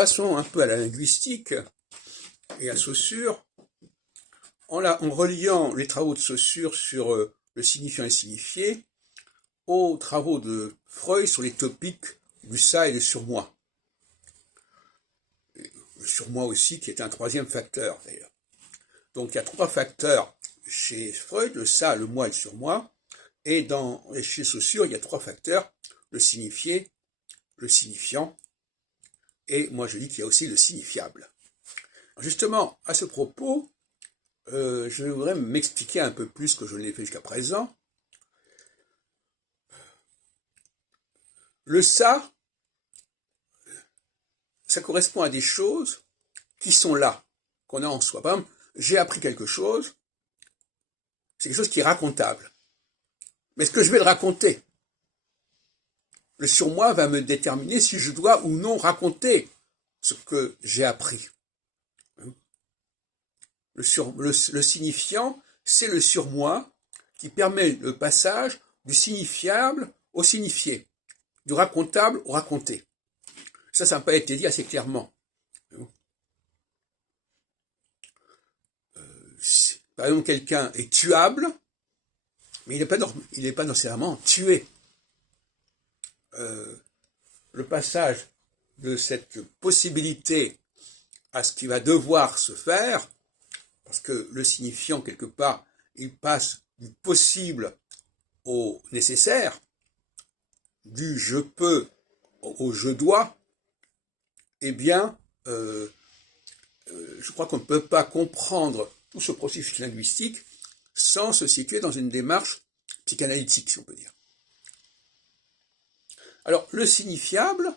passons un peu à la linguistique et à Saussure, en reliant les travaux de Saussure sur le signifiant et le signifié aux travaux de Freud sur les topiques du ça et du surmoi. Le surmoi aussi, qui est un troisième facteur d'ailleurs. Donc il y a trois facteurs chez Freud, le ça, le moi et le surmoi, et chez Saussure, il y a trois facteurs, le signifié, le signifiant, et moi je dis qu'il y a aussi le signifiable. Alors justement, à ce propos, je voudrais m'expliquer un peu plus que je ne l'ai fait jusqu'à présent. Le ça correspond à des choses qui sont là, qu'on a en soi. Par exemple, j'ai appris quelque chose, c'est quelque chose qui est racontable. Mais est-ce que je vais le raconter? Le surmoi va me déterminer si je dois ou non raconter ce que j'ai appris. Le signifiant, c'est le surmoi qui permet le passage du signifiable au signifié, du racontable au raconté. Ça n'a pas été dit assez clairement. Par exemple, quelqu'un est tuable, mais il n'est pas nécessairement tué. Le passage de cette possibilité à ce qui va devoir se faire, parce que le signifiant, quelque part, il passe du possible au nécessaire, du je peux au je dois, eh bien, je crois qu'on ne peut pas comprendre tout ce processus linguistique sans se situer dans une démarche psychanalytique, si on peut dire. Alors, le signifiable,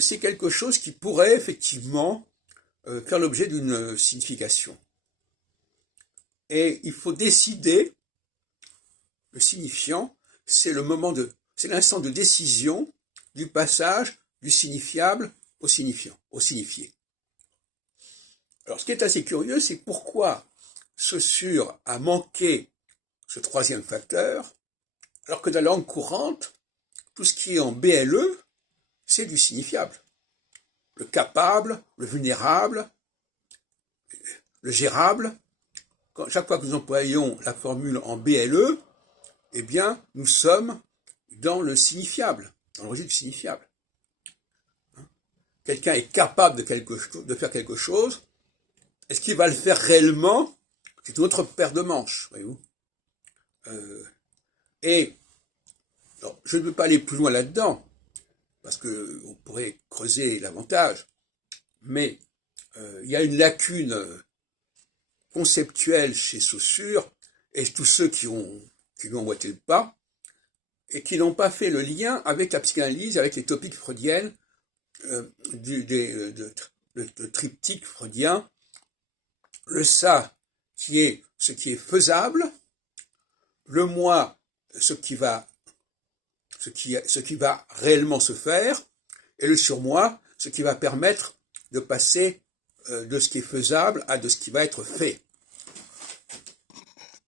c'est quelque chose qui pourrait effectivement faire l'objet d'une signification. Et il faut décider, le signifiant, c'est l'instant de décision du passage du signifiable au signifiant, au signifié. Alors, ce qui est assez curieux, c'est pourquoi Saussure a manqué ce troisième facteur, alors que dans la langue courante, tout ce qui est en BLE, c'est du signifiable. Le capable, le vulnérable, le gérable. Chaque fois que nous employons la formule en BLE, eh bien, nous sommes dans le signifiable, dans le registre du signifiable. Quelqu'un est capable de faire quelque chose. Est-ce qu'il va le faire réellement? C'est une autre paire de manches, voyez-vous. Alors, je ne peux pas aller plus loin là-dedans, parce qu'on pourrait creuser davantage, mais il y a une lacune conceptuelle chez Saussure, et tous ceux qui lui ont emboîté le pas, et qui n'ont pas fait le lien avec la psychanalyse, avec les topiques freudiennes, le triptyque freudien, le ça qui est ce qui est faisable, le moi ce qui va réellement se faire, et le surmoi ce qui va permettre de passer de ce qui est faisable à de ce qui va être fait.